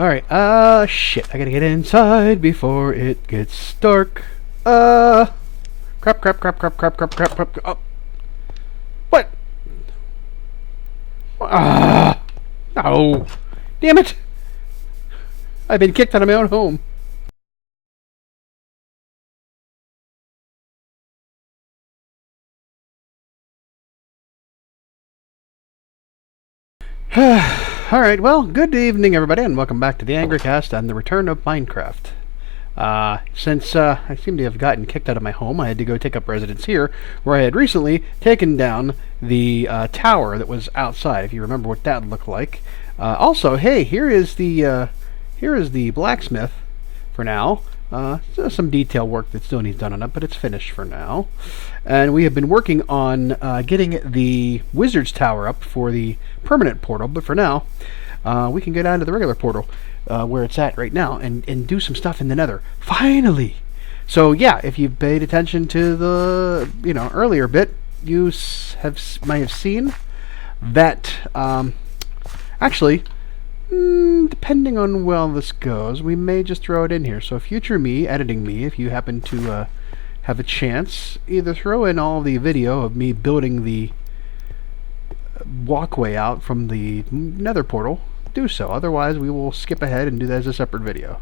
Alright, shit. I gotta get inside before it gets dark. Crap, crap, crap, crap, crap, crap, crap, crap. Oh. What? No. Damn it. I've been kicked out of my own home. Alright, well, good evening, everybody, and welcome back to the Angrycast and the return of Minecraft. Since I seem to have gotten kicked out of my home, I had to go take up residence here, where I had recently taken down the tower that was outside, if you remember what that looked like. Also, hey, here is the blacksmith for now. Some detail work that still needs done on it, but it's finished for now. And we have been working on getting the wizard's tower up for the permanent portal, but for now, we can go down to the regular portal where it's at right now and do some stuff in the Nether. Finally! So yeah, if you've paid attention to the earlier bit, you might have seen that actually, depending on well this goes, we may just throw it in here. So future me, editing me, if you happen to have a chance, either throw in all the video of me building the walkway out from the Nether portal, do so. Otherwise, we will skip ahead and do that as a separate video.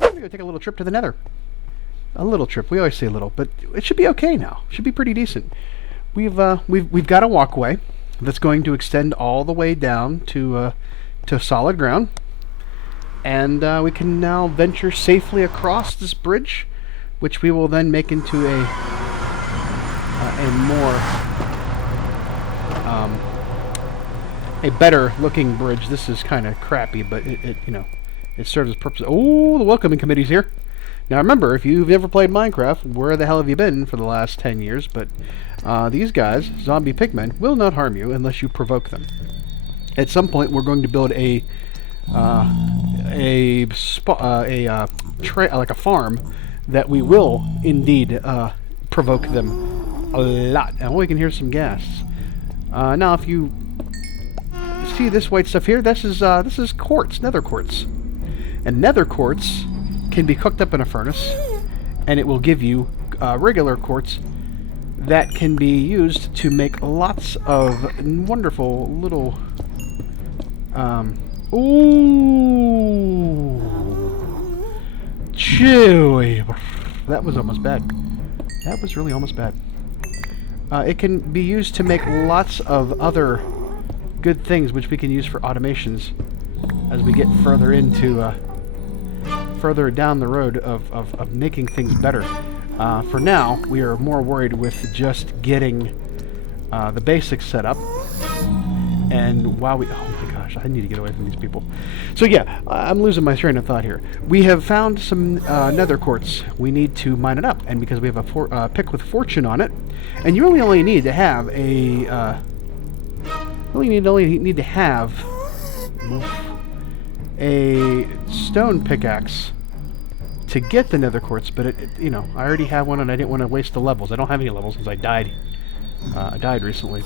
I'm gonna go take a little trip to the Nether. A little trip. We always say a little, but it should be okay now. It should be pretty decent. We've got a walkway that's going to extend all the way down to solid ground, and we can now venture safely across this bridge, which we will then make into a better looking bridge. This is kind of crappy, but it serves its purpose. Oh, the welcoming committee's here. Now remember, if you've never played Minecraft, where the hell have you been for the last 10 years? But these guys, zombie pigmen, will not harm you unless you provoke them. At some point, we're going to build like a farm that we will indeed provoke them a lot. And we can hear some gas. Now, if you see this white stuff here, this is quartz, nether quartz, and nether quartz can be cooked up in a furnace, and it will give you regular quartz that can be used to make lots of wonderful little ooh, chewy. That was almost bad. That was really almost bad. It can be used to make lots of other good things, which we can use for automations as we get further into further down the road of making things better. For now, we are more worried with just getting the basics set up. And while we... Oh my gosh, I need to get away from these people. So yeah, I'm losing my train of thought here. We have found some nether quartz. We need to mine it up. And because we have a pick with fortune on it, and you really only need to have a... only need to have a stone pickaxe to get the nether quartz, but I already have one, and I didn't want to waste the levels. I don't have any levels since I died. I died recently,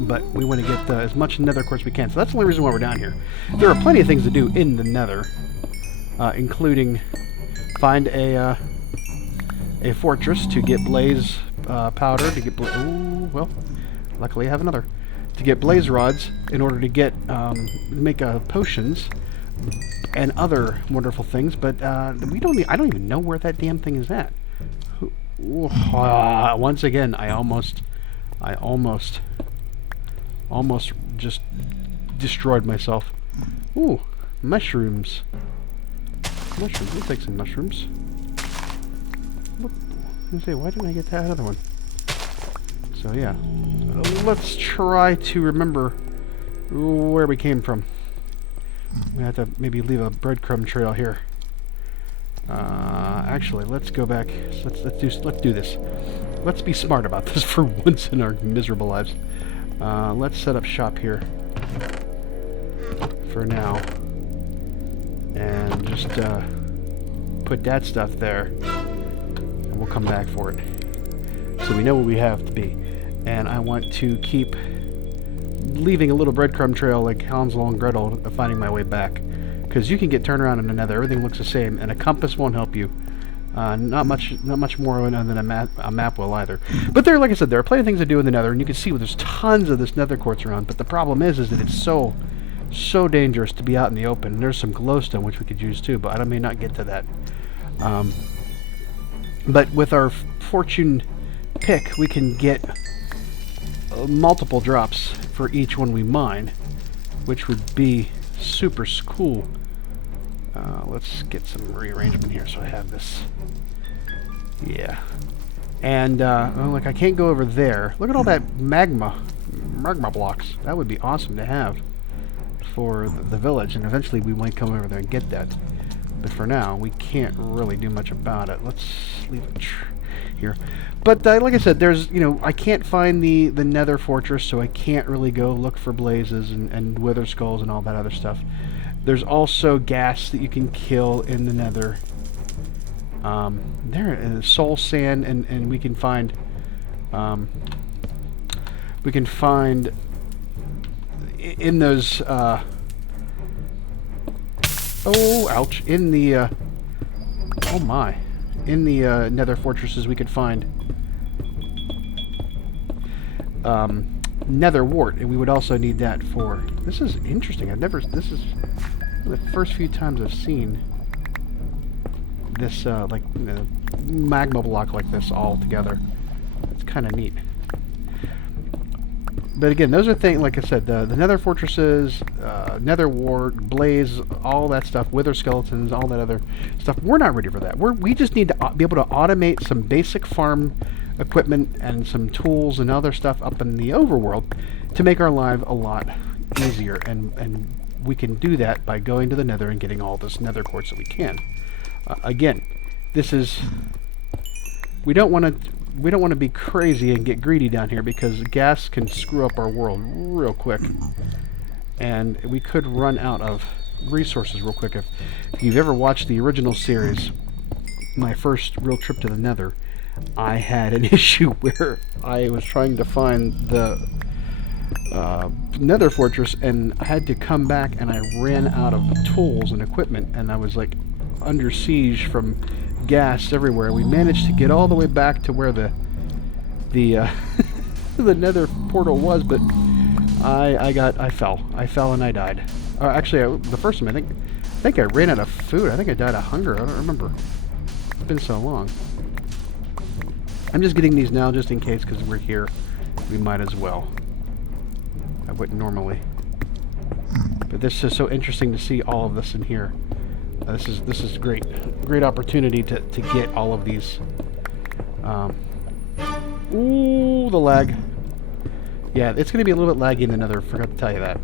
but we want to get as much nether quartz we can. So that's the only reason why we're down here. There are plenty of things to do in the Nether, including find a fortress to get blaze powder to get. Oh well, luckily I have another. To get blaze rods in order to get make potions and other wonderful things, but we don't. I don't even know where that damn thing is at. Once again, I almost just destroyed myself. Ooh, mushrooms. Mushrooms. We'll take some mushrooms. Let me see. Why didn't I get that other one? So yeah. let's try to remember where we came from. We have to maybe leave a breadcrumb trail here. Actually, let's go back. Let's do this. Let's be smart about this for once in our miserable lives. Let's set up shop here for now, and just put that stuff there, and we'll come back for it. So we know where we have to be. And I want to keep leaving a little breadcrumb trail like Hansel and Gretel finding my way back. Because you can get turned around in another, everything looks the same, and a compass won't help you. Not much more than a map will either. But there, like I said, there are plenty of things to do in the Nether, and you can see there's tons of this Nether quartz around. But the problem is that it's so dangerous to be out in the open. There's some glowstone which we could use too, but I may not get to that. But with our fortune pick, we can get multiple drops for each one we mine, which would be super cool. Let's get some rearrangement here so I have this. Yeah. And, like, I can't go over there. Look at all that magma blocks. That would be awesome to have for the village, and eventually we might come over there and get that. But for now, we can't really do much about it. Let's leave it here. But like I said, there's, I can't find the Nether fortress, so I can't really go look for blazes and wither skulls and all that other stuff. There's also gas that you can kill in the Nether. There is soul sand, and we can find in those oh ouch, in the oh my, in the Nether fortresses we could find Nether wart, and we would also need that for, this is interesting, this is the first few times I've seen this like magma block like this all together. It's kind of neat. But again, those are things, like I said, the Nether fortresses, Nether wart, blaze, all that stuff, wither skeletons, all that other stuff. We're not ready for that. We just need to be able to automate some basic farm equipment and some tools and other stuff up in the overworld to make our life a lot easier. And we can do that by going to the Nether and getting all this Nether quartz that we can. Again, this is, we don't want to be crazy and get greedy down here, because gas can screw up our world real quick, and we could run out of resources real quick. If you've ever watched the original series, my first real trip to the Nether, I had an issue where I was trying to find the Nether fortress, and I had to come back, and I ran out of tools and equipment, and I was like under siege from gas everywhere. We managed to get all the way back to where the the Nether portal was, but I fell and I died. Actually, the first time I think I ran out of food. I think I died of hunger. I don't remember. It's been so long. I'm just getting these now just in case, because we're here. We might as well. I wouldn't normally, but this is so interesting to see all of this in here. This is great opportunity to get all of these. Ooh, the lag. Yeah, it's going to be a little bit laggy in the Nether. Forgot to tell you that.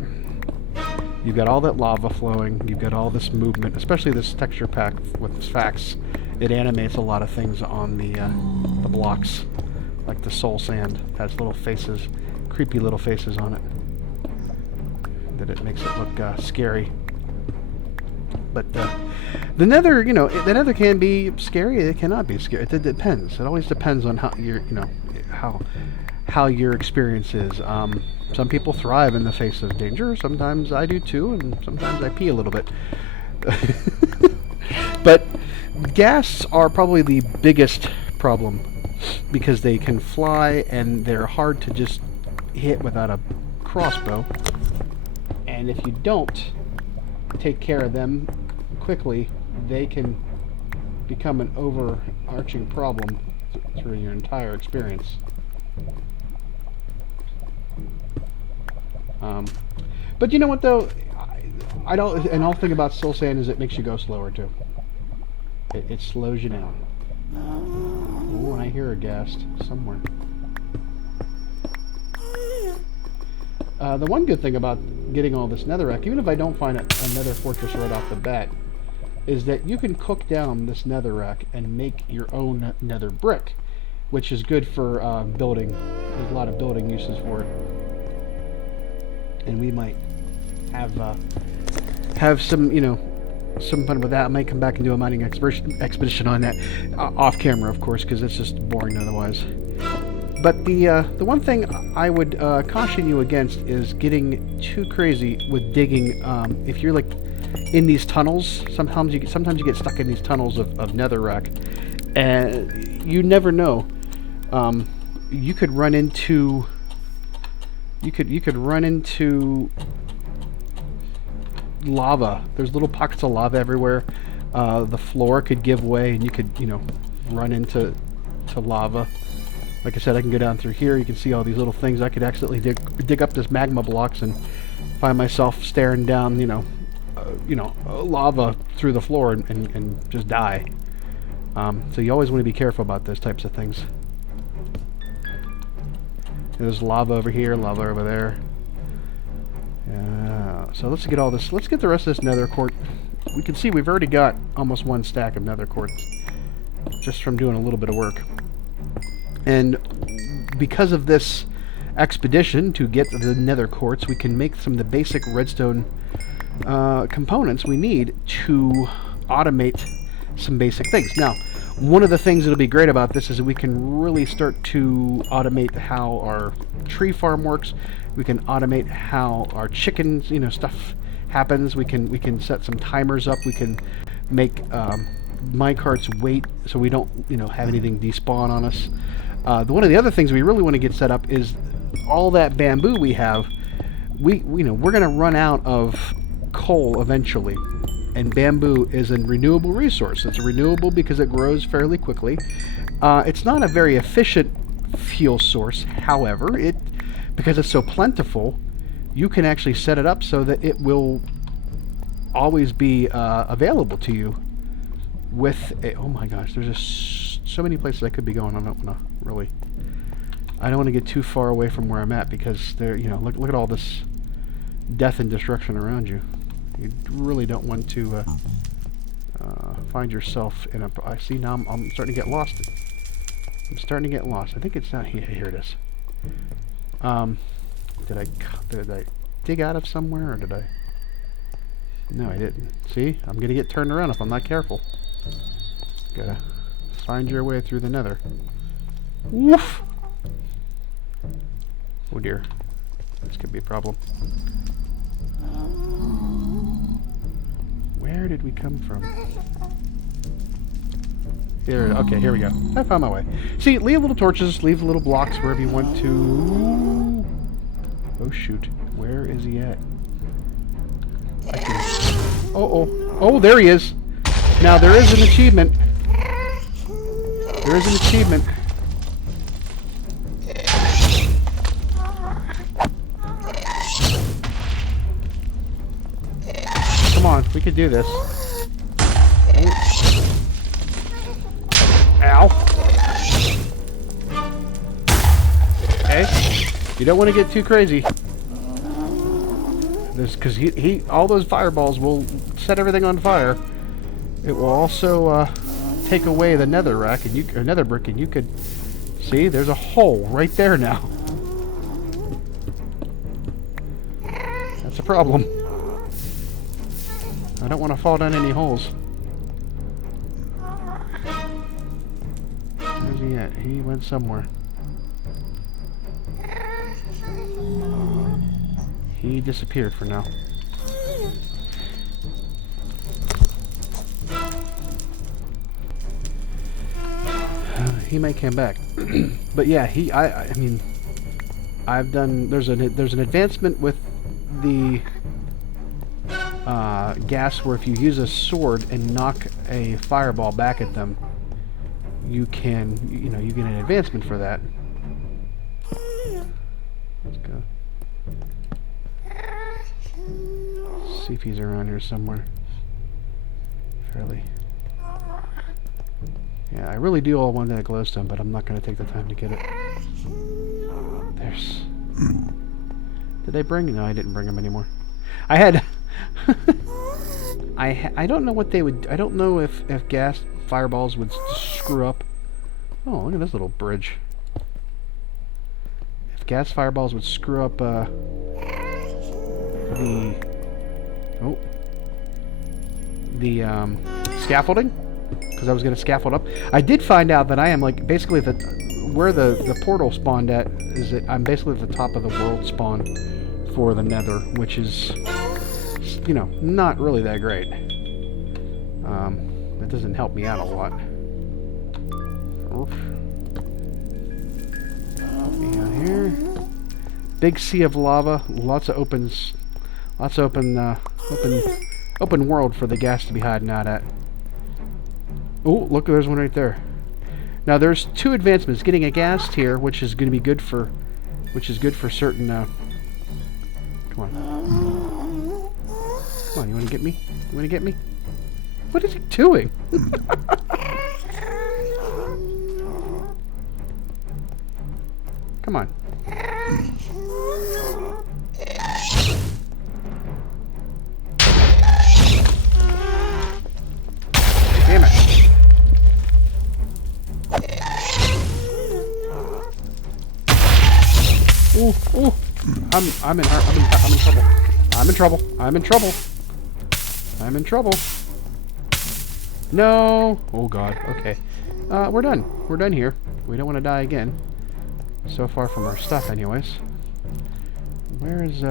You've got all that lava flowing. You've got all this movement, especially this texture pack with facts. It animates a lot of things on the blocks, like the soul sand has little faces, creepy little faces on it. That it makes it look scary. But the Nether, the Nether can be scary. It cannot be scary. It depends. It always depends on how how your experience is. Some people thrive in the face of danger. Sometimes I do too, and sometimes I pee a little bit. But ghasts are probably the biggest problem, because they can fly and they're hard to just hit without a crossbow. And if you don't take care of them quickly, they can become an overarching problem through your entire experience. But you know what though, I don't, and all thing about soul sand is it makes you go slower too. It slows you down. Ooh, and I hear a ghast somewhere. The one good thing about getting all this netherrack, even if I don't find a nether fortress right off the bat, is that you can cook down this netherrack and make your own nether brick, which is good for building. There's a lot of building uses for it. And we might have some, you know, some fun with that. I might come back and do a mining expedition on that, off camera, of course, because it's just boring otherwise. But the one thing I would caution you against is getting too crazy with digging. If you're like in these tunnels, sometimes you get stuck in these tunnels of netherrack, and you never know. You could run into lava. There's little pockets of lava everywhere. The floor could give way, and you could, you know, run into lava. Like I said, I can go down through here. You can see all these little things. I could accidentally dig up this magma blocks and find myself staring down, lava through the floor and just die. So you always want to be careful about those types of things. There's lava over here, lava over there. So let's get all this. Let's get the rest of this nether quartz. We can see we've already got almost 1 stack of nether quartz just from doing a little bit of work. And because of this expedition to get the nether quartz, we can make some of the basic redstone components we need to automate some basic things. Now, one of the things that'll be great about this is that we can really start to automate how our tree farm works. We can automate how our chickens, stuff happens. We can set some timers up. We can make minecarts wait so we don't, have anything despawn on us. One of the other things we really want to get set up is all that bamboo we have. We're going to run out of coal eventually, and bamboo is a renewable resource. It's renewable because it grows fairly quickly. It's not a very efficient fuel source. However, because it's so plentiful, you can actually set it up so that it will always be available to you. Oh my gosh, there's just so many places I could be going. I don't want to get too far away from where I'm at, because there, look at all this death and destruction around you. You really don't want to find yourself in a... I see now I'm starting to get lost. I'm starting to get lost. I think it's not here. Here it is. Did I dig out of somewhere, or did I? No, I didn't. See? I'm going to get turned around if I'm not careful. Gotta find your way through the nether. Woof! Oh dear. This could be a problem. Where did we come from? Okay, here we go. I found my way. See, leave little torches, leave little blocks wherever you want to. Oh shoot. Where is he at? Oh, there he is. Now, there is an achievement. There is an achievement. Come on, we could do this. Ow. Okay. You don't want to get too crazy. Because all those fireballs will set everything on fire. It will also take away the netherrack or nether brick, and you could see there's a hole right there now. That's a problem. I don't want to fall down any holes. Where's he at? He went somewhere. He disappeared for now. He may come back. But yeah, I mean, I've done... There's an advancement with the gas where if you use a sword and knock a fireball back at them, you can, you get an advancement for that. Let's go. See if he's around here somewhere. Fairly. Yeah, I really do all want that glowstone, but I'm not going to take the time to get it. Did I bring? No, I didn't bring them anymore. I had... I don't know what they would... I don't know if gas fireballs would screw up... Oh, look at this little bridge. If gas fireballs would screw up, the... Oh. The, scaffolding? Because I was going to scaffold up. I did find out that I am, like, basically where the portal spawned at is that I'm basically at the top of the world spawn for the Nether, which is, you know, not really that great. That doesn't help me out a lot. Oof. Yeah, here. Big sea of lava, lots of open world for the gas to be hiding out at. Oh, look, there's one right there. Now there's two advancements. Getting a gas tier, which is going to be good for, certain. Come on, you want to get me? You want to get me? What is he doing? Come on. Damn it. Ooh, ooh. I'm in trouble. I'm in trouble. I'm in trouble. I'm in trouble. No. Oh God. Okay. We're done. We're done here. We don't want to die again. So far from our stuff, anyways. Where is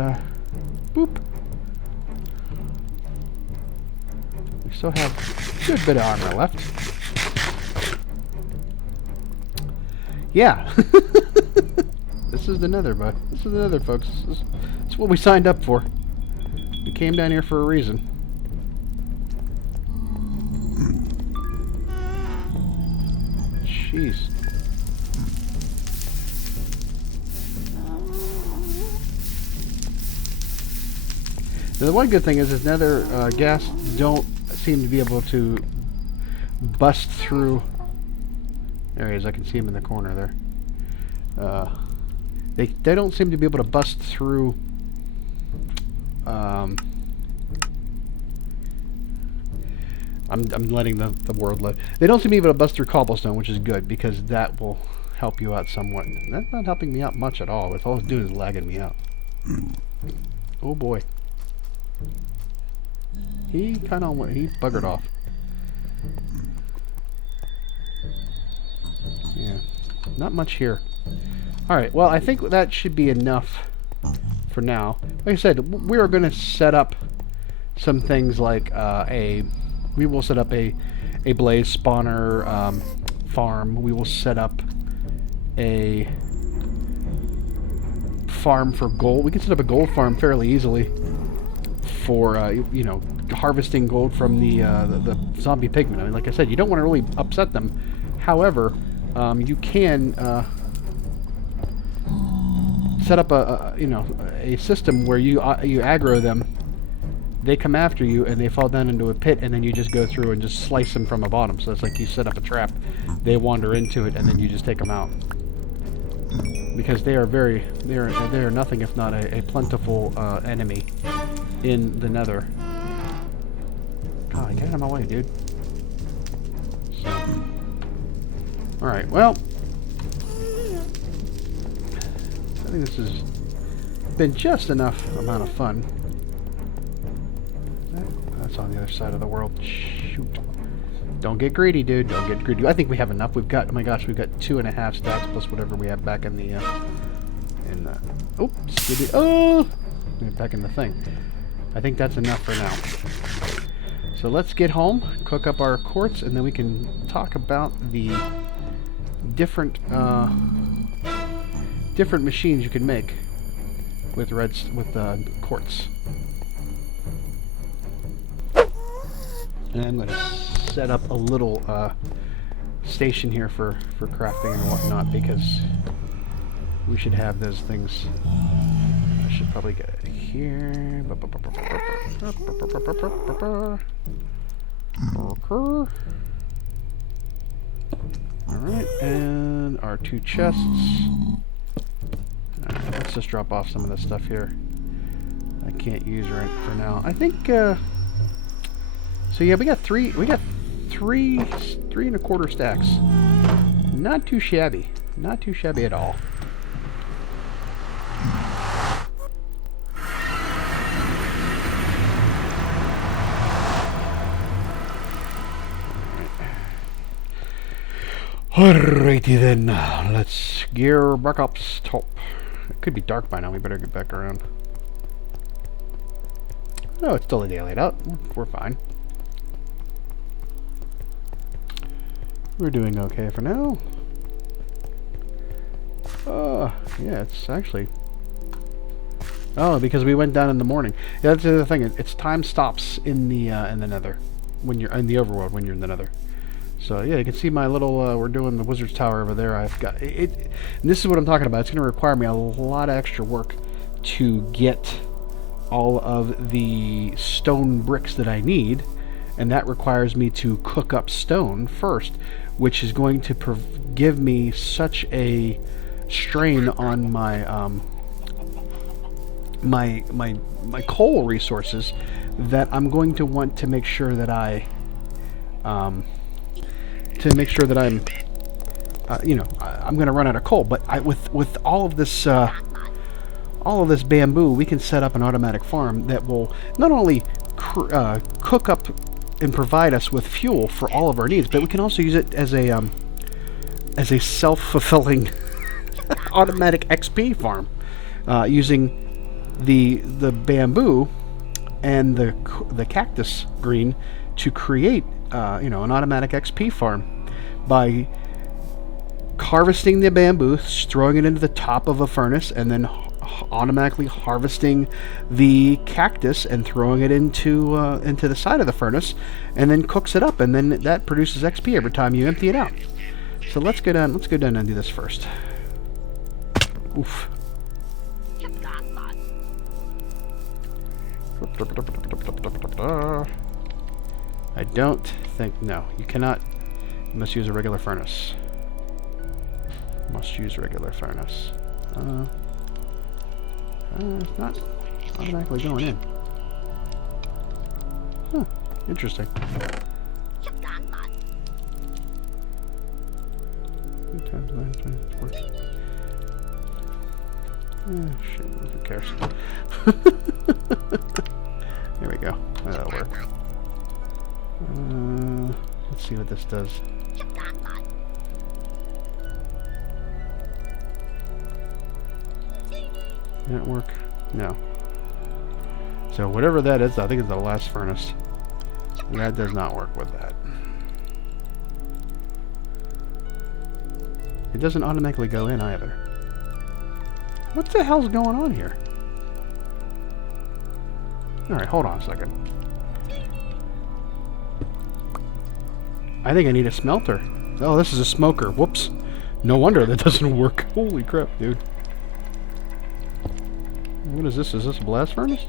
boop? We still have a good bit of armor left. Yeah. This is the Nether, bud. This is the Nether, folks. This is what we signed up for. We came down here for a reason. Jeez. Now, the one good thing is Nether gas don't seem to be able to bust through. There he is. I can see him in the corner there. They don't seem to be able to bust through. I'm letting the world live. They don't seem to be able to bust through cobblestone, which is good because that will help you out somewhat. That's not helping me out much at all. All it's doing is lagging me out. Oh boy. He buggered off. Yeah, not much here. Alright, well, I think that should be enough for now. Like I said, we are going to set up some things like we will set up a blaze spawner farm. We will set up a farm for gold. We can set up a gold farm fairly easily for, you know, harvesting gold from the zombie pigmen. I mean, like I said, you don't want to really upset them. However, you can set up a system where you aggro them, they come after you, and they fall down into a pit, and then you just go through and just slice them from the bottom. So it's like you set up a trap, they wander into it, and then you just take them out. Because they are nothing if not a plentiful enemy in the Nether. God, get out of my way, dude. So, all right, well, I think this has been just enough amount of fun. That's on the other side of the world. Shoot. Don't get greedy, dude. Don't get greedy. I think we have enough. We've got, oh my gosh, we've got 2.5 stacks plus whatever we have back in the, oops. Oh! Back in the thing. I think that's enough for now. So let's get home, cook up our quartz, and then we can talk about the different machines you can make with quartz. And I'm going to set up a little station here for crafting and whatnot, because we should have those things. I should probably get it here. Alright, and our 2 chests. Let's just drop off some of this stuff here. can't use right for now. I think, so yeah, we got three and a quarter stacks. Not too shabby. Not too shabby at all. Alrighty then, let's gear back up top. It could be dark by now, we better get back around. No, it's still a daylight out. We're fine. We're doing okay for now. Yeah, it's actually... Oh, because we went down in the morning. Yeah, that's the other thing. It's time stops in the Nether. When you're in the overworld, when you're in the Nether. So yeah, you can see my little, we're doing the Wizard's Tower over there. I've got, and this is what I'm talking about. It's going to require me a lot of extra work to get all of the stone bricks that I need. And that requires me to cook up stone first, which is going to give me such a strain on my, my coal resources that I'm going to want to make sure that I'm, you know, I'm going to run out of coal. But with all of this bamboo, we can set up an automatic farm that will not only cook up and provide us with fuel for all of our needs, but we can also use it as a self-fulfilling automatic XP farm, using the bamboo and the cactus green to create you know, an automatic XP farm by harvesting the bamboo, throwing it into the top of a furnace, and then automatically harvesting the cactus and throwing it into the side of the furnace, and then cooks it up, and then that produces XP every time you empty it out. So let's go down and do this first. Oof. I don't think, no, you cannot. You must use a regular furnace. Must use regular furnace. It's not automatically going in. Huh, interesting. Times 9 times 4. Shit, who cares? There we go. That'll work. Let's see what this does. Did it work? No. So whatever that is, I think it's the last furnace. That does not work with that. It doesn't automatically go in either. What the hell's going on here? Alright, hold on a second. I think I need a smelter. Oh, this is a smoker. Whoops. No wonder that doesn't work. Holy crap, dude. What is this? Is this a blast furnace?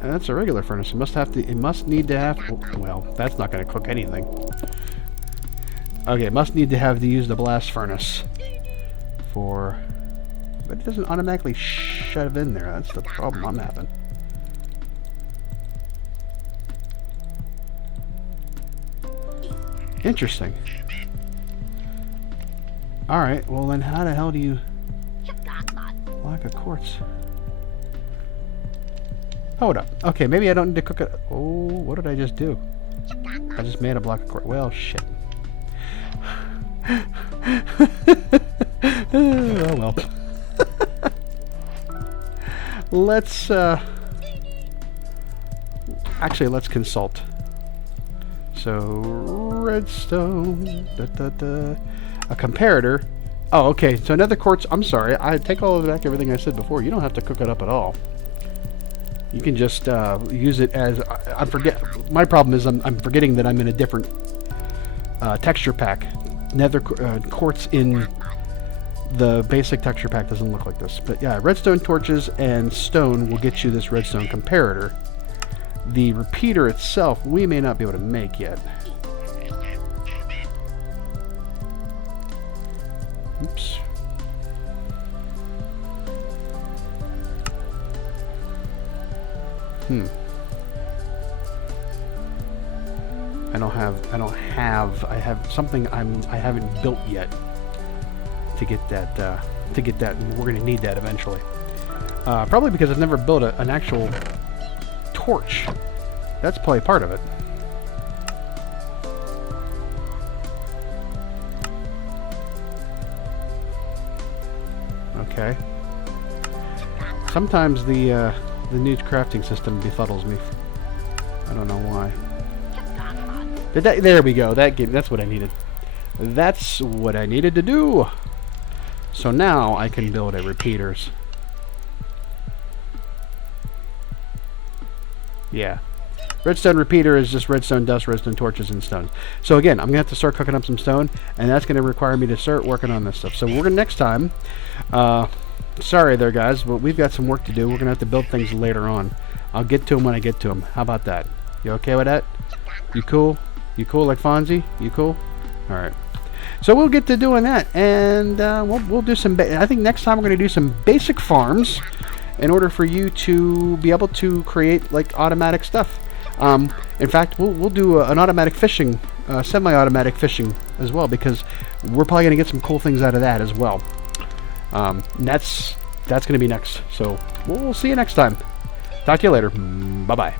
That's a regular furnace. It must need to have, well, that's not going to cook anything. Okay, it must need to have to use the blast furnace for, but it doesn't automatically shove in there. That's the problem I'm having. Interesting. Alright, well then how the hell do you block a quartz? Hold up. Okay, maybe I don't need to cook it. Oh, what did I just do? I just made a block of quartz. Well, shit. Oh well. Let's actually, let's consult. So, redstone, a comparator. Oh, okay, so another quartz. I'm sorry, I take all of back everything I said before. You don't have to cook it up at all. You can just use it as, my problem is I'm forgetting that I'm in a different texture pack. Nether quartz in the basic texture pack doesn't look like this. But yeah, redstone torches and stone will get you this redstone comparator. The repeater itself, we may not be able to make yet. Oops. I have something I haven't built yet to get that, and we're gonna need that eventually. Probably because I've never built an actual torch. That's probably part of it. Okay. Sometimes the new crafting system befuddles me. I don't know why. There we go. That's what I needed. That's what I needed to do. So now I can build a repeaters. Yeah. Redstone repeater is just redstone dust, redstone torches, and stones. So again, I'm going to have to start cooking up some stone, and that's going to require me to start working on this stuff. So we're going to next time, sorry there guys, but we've got some work to do. We're going to have to build things later on. I'll get to them when I get to them. How about that? You okay with that? You cool? You cool like Fonzie? You cool? Alright. So we'll get to doing that, and we'll do some, I think next time we're going to do some basic farms in order for you to be able to create like automatic stuff. In fact, we'll do an automatic fishing, semi-automatic fishing as well, because we're probably going to get some cool things out of that as well. That's going to be next. So we'll see you next time. Talk to you later. Bye-bye.